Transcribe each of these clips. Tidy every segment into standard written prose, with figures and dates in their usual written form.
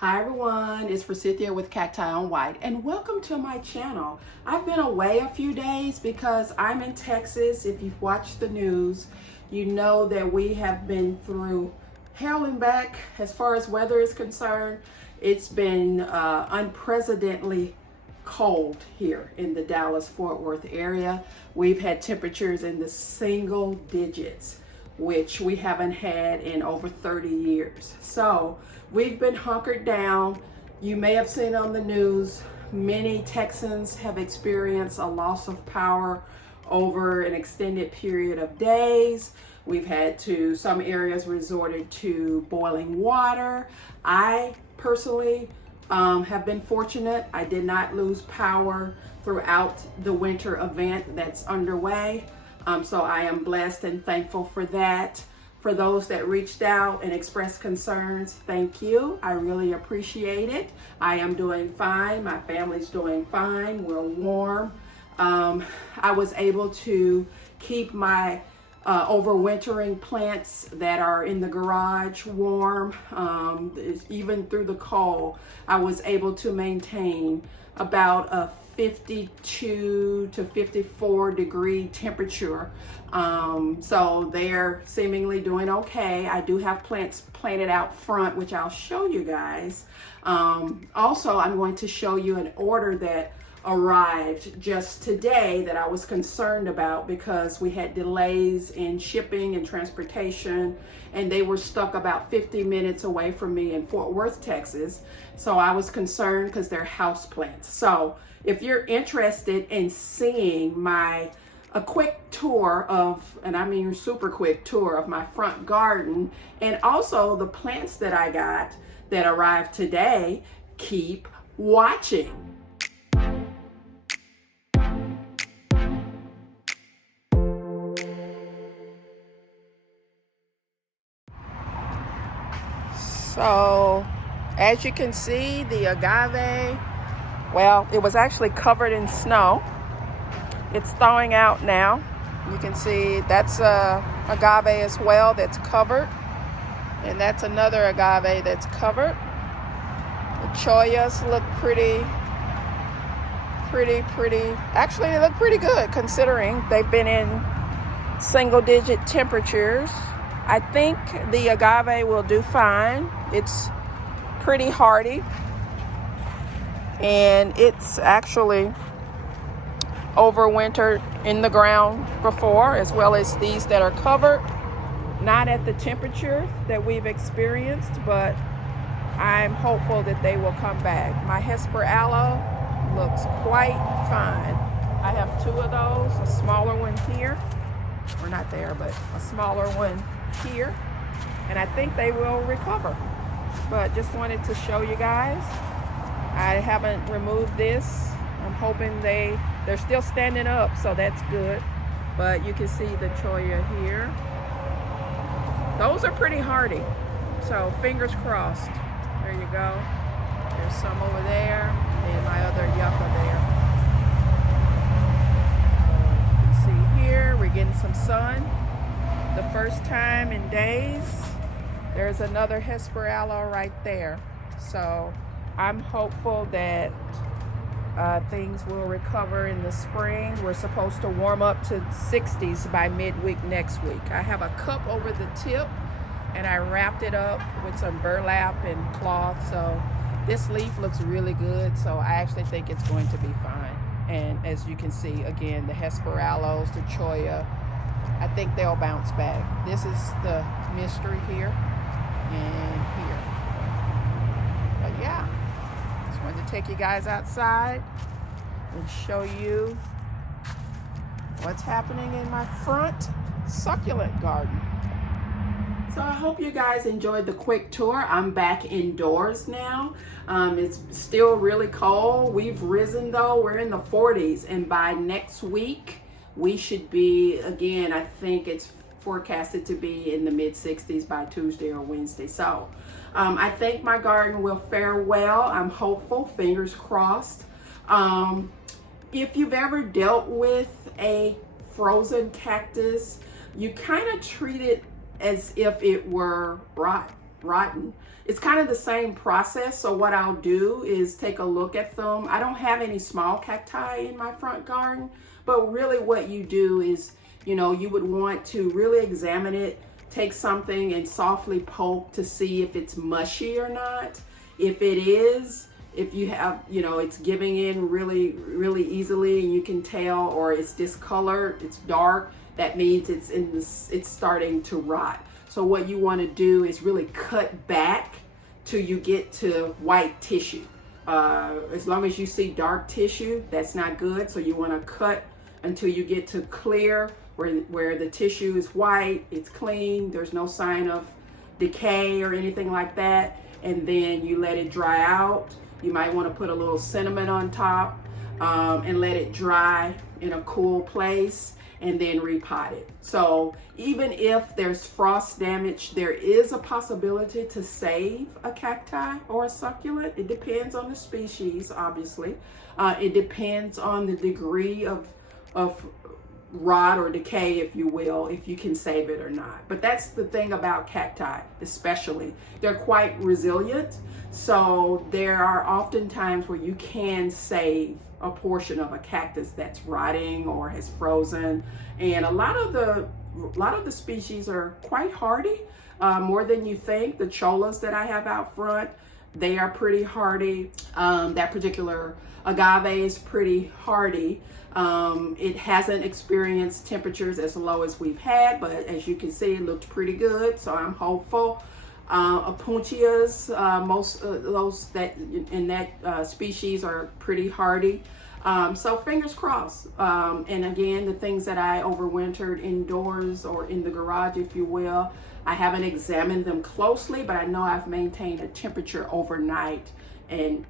Hi everyone, it's Forsythia with CactiOnWhite and welcome to my channel. I've been away a few days because I'm in Texas. If you've watched the news, you know that we have been through hell and back as far as weather is concerned. It's been unprecedentedly cold here in the Dallas-Fort Worth area. We've had temperatures in the single digits, which we haven't had in over 30 years. So we've been hunkered down. You may have seen on the news, many Texans have experienced a loss of power over an extended period of days. We've had to, some areas resorted to boiling water. I personally have been fortunate. I did not lose power throughout the winter event that's underway. So I am blessed and thankful for that. For those that reached out and expressed concerns, thank you. I really appreciate it. I am doing fine. My family's doing fine. We're warm. I was able to keep my overwintering plants that are in the garage warm. Even through the cold, I was able to maintain about a 52 to 54 degree temperature. So they're seemingly doing okay. I do have plants planted out front, which I'll show you guys. Also, I'm going to show you an order that arrived just today that I was concerned about because we had delays in shipping and transportation, and they were stuck about 50 minutes away from me in Fort Worth, Texas. So I was concerned because they're houseplants. So if you're interested in seeing a quick tour of, and I mean super quick tour of my front garden, and also the plants that I got that arrived today, keep watching. So as you can see, the agave, well, it was actually covered in snow. It's thawing out now. You can see that's a agave as well that's covered. And that's another agave that's covered. The choyas look pretty. Actually, they look pretty good considering they've been in single digit temperatures. I think the agave will do fine. It's pretty hardy. And it's actually overwintered in the ground before, as well as these that are covered. Not at the temperature that we've experienced, but I'm hopeful that they will come back. My Hesper aloe looks quite fine. I have two of those, a smaller one here, or not there, but a smaller one here, and I think they will recover. But just wanted to show you guys. I haven't removed this. I'm hoping they're still standing up, so that's good. But you can see the choya here. Those are pretty hardy, so fingers crossed. There you go. There's some over there, and my other yucca there. You can see here, we're getting some sun. The first time in days. There's another Hesper aloe right there. So I'm hopeful that things will recover in the spring. We're supposed to warm up to 60s by midweek next week. I have a cup over the tip, and I wrapped it up with some burlap and cloth. So this leaf looks really good. So I actually think it's going to be fine. And as you can see, again, the Hesper aloes, the choya, I think they'll bounce back. This is the mystery here and here. But yeah, just wanted to take you guys outside and show you what's happening in my front succulent garden. So I hope you guys enjoyed the quick tour. I'm back indoors now. It's still really cold. We've risen though. We're in the 40s, and by next week, we should be, again, I think it's forecasted to be in the mid 60s by Tuesday or Wednesday. So I think my garden will fare well. I'm hopeful, fingers crossed. If you've ever dealt with a frozen cactus, you kind of treat it as if it were rotten. it's kind of the same process. So what I'll do is take a look at them. I don't have any small cacti in my front garden, but really what you do is, you know, you would want to really examine it, take something and softly poke to see if it's mushy or not. If it is, if you have, you know, it's giving in really easily and you can tell, or it's discolored, it's dark, that means it's starting to rot. So what you want to do is really cut back till you get to white tissue. As long as you see dark tissue, that's not good. So you want to cut until you get to clear, where the tissue is white, it's clean, there's no sign of decay or anything like that. And then you let it dry out. You might want to put a little cinnamon on top and let it dry in a cool place, and then repot it. So even if there's frost damage, there is a possibility to save a cacti or a succulent. It depends on the species, obviously. It depends on the degree of rot or decay, if you will, if you can save it or not. But that's the thing about cacti, especially. They're quite resilient. So there are often times where you can save a portion of a cactus that's rotting or has frozen. And a lot of the species are quite hardy, more than you think. The cholas that I have out front, they are pretty hardy. That particular agave is pretty hardy. It hasn't experienced temperatures as low as we've had, but as you can see, it looked pretty good, so I'm hopeful. Opuntias, most those that in that species are pretty hardy. So fingers crossed. And again, the things that I overwintered indoors or in the garage, if you will, I haven't examined them closely, but I know I've maintained a temperature overnight. And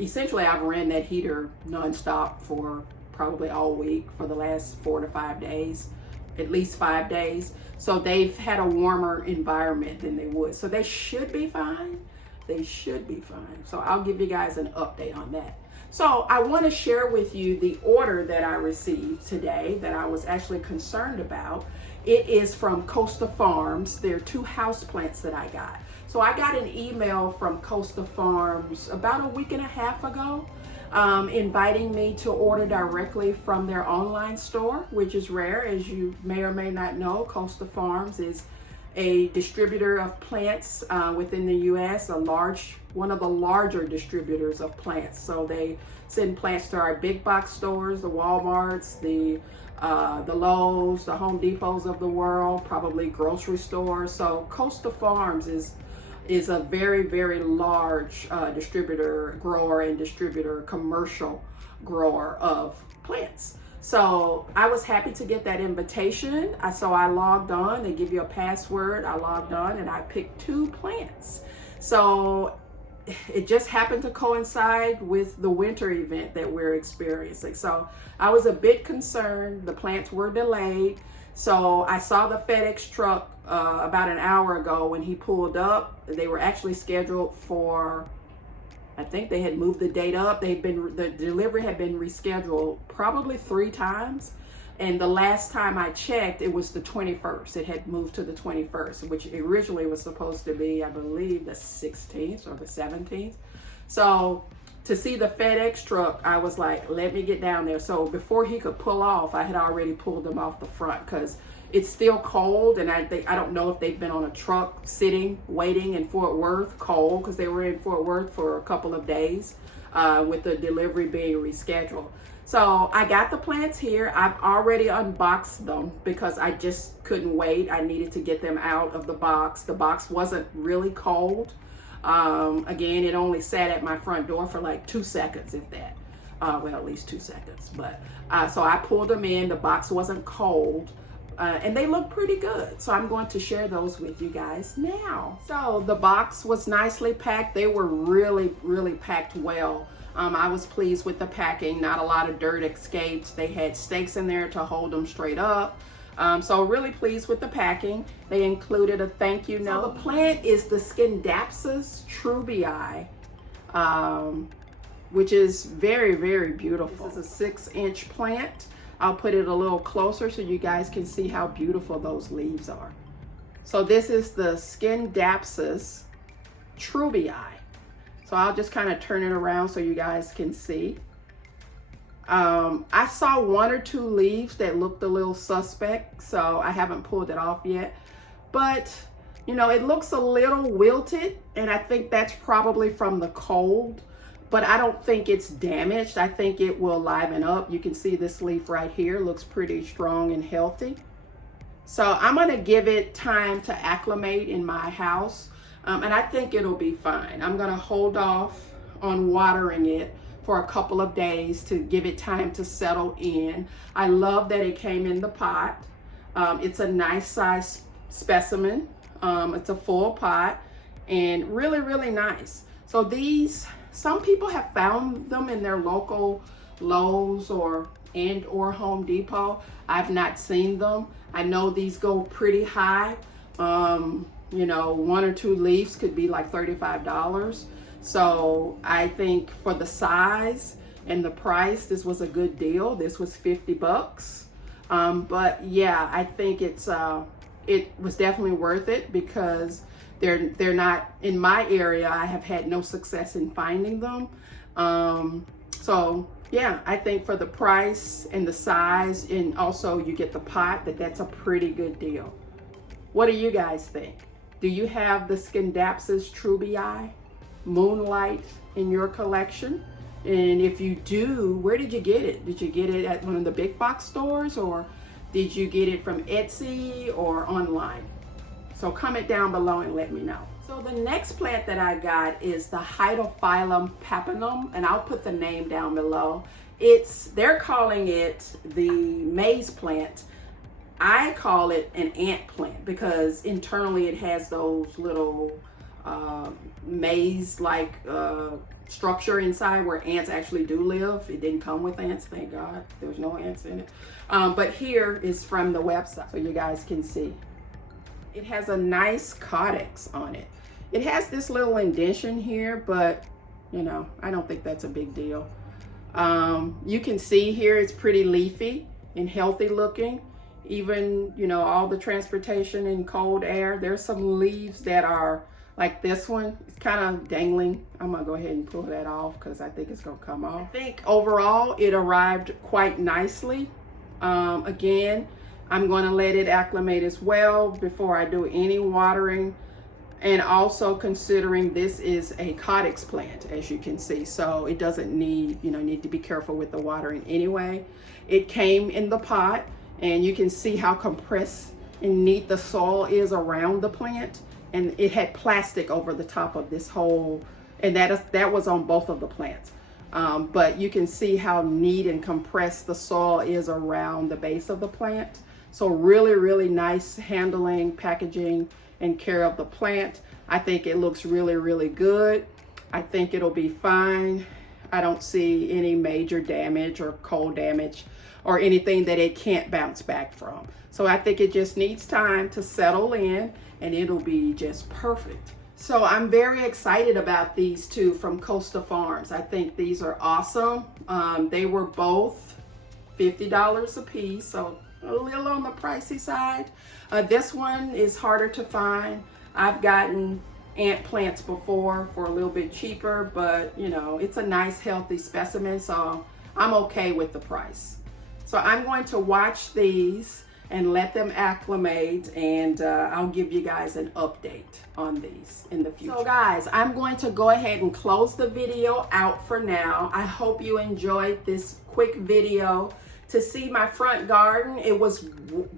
essentially I've ran that heater nonstop for probably all week for the last 4 to 5 days, at least 5 days. So they've had a warmer environment than they would. So they should be fine. They should be fine. So I'll give you guys an update on that. So I want to share with you the order that I received today that I was actually concerned about. It is from Costa Farms. There are 2 houseplants that I got. So I got an email from Costa Farms about a week and a half ago, inviting me to order directly from their online store, which is rare. As you may or may not know, Costa Farms is a distributor of plants within the U.S., one of the larger distributors of plants. So they send plants to our big box stores, the Walmarts, the Lowe's, the Home Depots of the world, probably grocery stores. So Costa Farms is a very large distributor, grower and distributor, commercial grower of plants. So I was happy to get that invitation. So I logged on. They give you a password. I logged on and I picked 2 plants. So it just happened to coincide with the winter event that we're experiencing. So I was a bit concerned. The plants were delayed. So I saw the FedEx truck about an hour ago when he pulled up. They were actually scheduled for, I think they had moved the date up. The delivery had been rescheduled probably 3 times. And the last time I checked, it was the 21st. It had moved to the 21st, which originally was supposed to be, I believe, the 16th or the 17th. So to see the FedEx truck, I was like, let me get down there. So before he could pull off, I had already pulled them off the front because it's still cold. And I don't know if they've been on a truck sitting, waiting in Fort Worth, cold, because they were in Fort Worth for a couple of days with the delivery being rescheduled. So I got the plants here. I've already unboxed them because I just couldn't wait. I needed to get them out of the box. The box wasn't really cold. Again, it only sat at my front door for like 2 seconds, if that. Well, at least 2 seconds. But so I pulled them in. The box wasn't cold. And they look pretty good. So I'm going to share those with you guys now. So the box was nicely packed. They were really packed well. I was pleased with the packing. Not a lot of dirt escapes. They had stakes in there to hold them straight up. So really pleased with the packing. They included a thank you note. So the plant is the Scindapsus trubii, which is very beautiful. This is a 6-inch plant. I'll put it a little closer so you guys can see how beautiful those leaves are. So this is the Scindapsus Trubii. So I'll just kind of turn it around so you guys can see. I saw 1 or 2 leaves that looked a little suspect, so I haven't pulled it off yet. But, you know, it looks a little wilted, and I think that's probably from the cold, but I don't think it's damaged. I think it will liven up. You can see this leaf right here looks pretty strong and healthy. So I'm gonna give it time to acclimate in my house, and I think it'll be fine. I'm gonna hold off on watering it for a couple of days to give it time to settle in. I love that it came in the pot. It's a nice size specimen. It's a full pot and really, really nice. So these, some people have found them in their local Lowe's or Home Depot. I've not seen them. I know these go pretty high. You know, 1 or 2 leaves could be like $35. So I think for the size and the price, this was a good deal. This was 50 bucks. But yeah, I think it was definitely worth it because they're not in my area. I have had no success in finding them. So yeah, I think for the price and the size, and also you get the pot, that's a pretty good deal. What do you guys think? Do you have the Scindapsus Trubii Moonlight in your collection? And if you do, where did you get it? Did you get it at one of the big box stores, or did you get it from Etsy or online? So comment down below and let me know. So the next plant that I got is the Hydrophyllum papinum, and I'll put the name down below. They're calling it the maze plant. I call it an ant plant because internally it has those little maze-like structure inside where ants actually do live. It didn't come with ants, thank God. There's no ants in it. But here is from the website so you guys can see. It has a nice codex on it. It has this little indentation here, but you know, I don't think that's a big deal. You can see here it's pretty leafy and healthy looking. Even, you know, all the transportation in cold air. There's some leaves that are like this one. It's kind of dangling. I'm gonna go ahead and pull that off because I think it's gonna come off. I think overall it arrived quite nicely. Again, I'm gonna let it acclimate as well before I do any watering. And also considering this is a codex plant, as you can see, so it doesn't need, you know, need to be careful with the watering anyway. It came in the pot, and you can see how compressed and neat the soil is around the plant. And it had plastic over the top of this whole, and that was on both of the plants. But you can see how neat and compressed the soil is around the base of the plant. So really, really nice handling, packaging, and care of the plant. I think it looks really, really good. I think it'll be fine. I don't see any major damage or cold damage or anything that it can't bounce back from. So I think it just needs time to settle in and it'll be just perfect. So I'm very excited about these two from Costa Farms. I think these are awesome. They were both $50 a piece, so a little on the pricey side. This one is harder to find. I've gotten ant plants before for a little bit cheaper, but you know, it's a nice healthy specimen, so I'm okay with the price. So I'm going to watch these and let them acclimate, and I'll give you guys an update on these in the future. So guys, I'm going to go ahead and close the video out for now. I hope you enjoyed this quick video to see my front garden. It was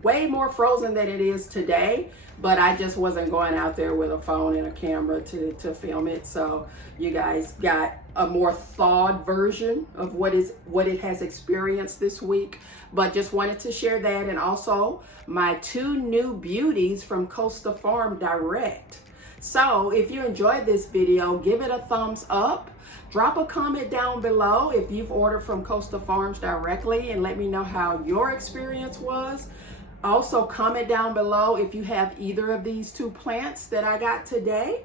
way more frozen than it is today, but I just wasn't going out there with a phone and a camera to film it. So you guys got a more thawed version of what it has experienced this week. But just wanted to share that, and also my 2 new beauties from Costa Farm direct. So if you enjoyed this video, give it a thumbs up. Drop a comment down below if you've ordered from Costa Farms directly and let me know how your experience was. Also comment down below if you have either of these 2 plants that I got today.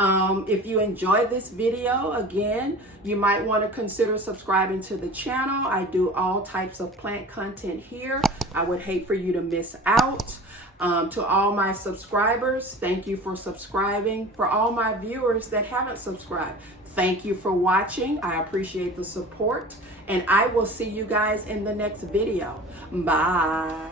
If you enjoyed this video, again, you might want to consider subscribing to the channel. I do all types of plant content here. I would hate for you to miss out. To all my subscribers, thank you for subscribing. For all my viewers that haven't subscribed, thank you for watching. I appreciate the support, and I will see you guys in the next video. Bye.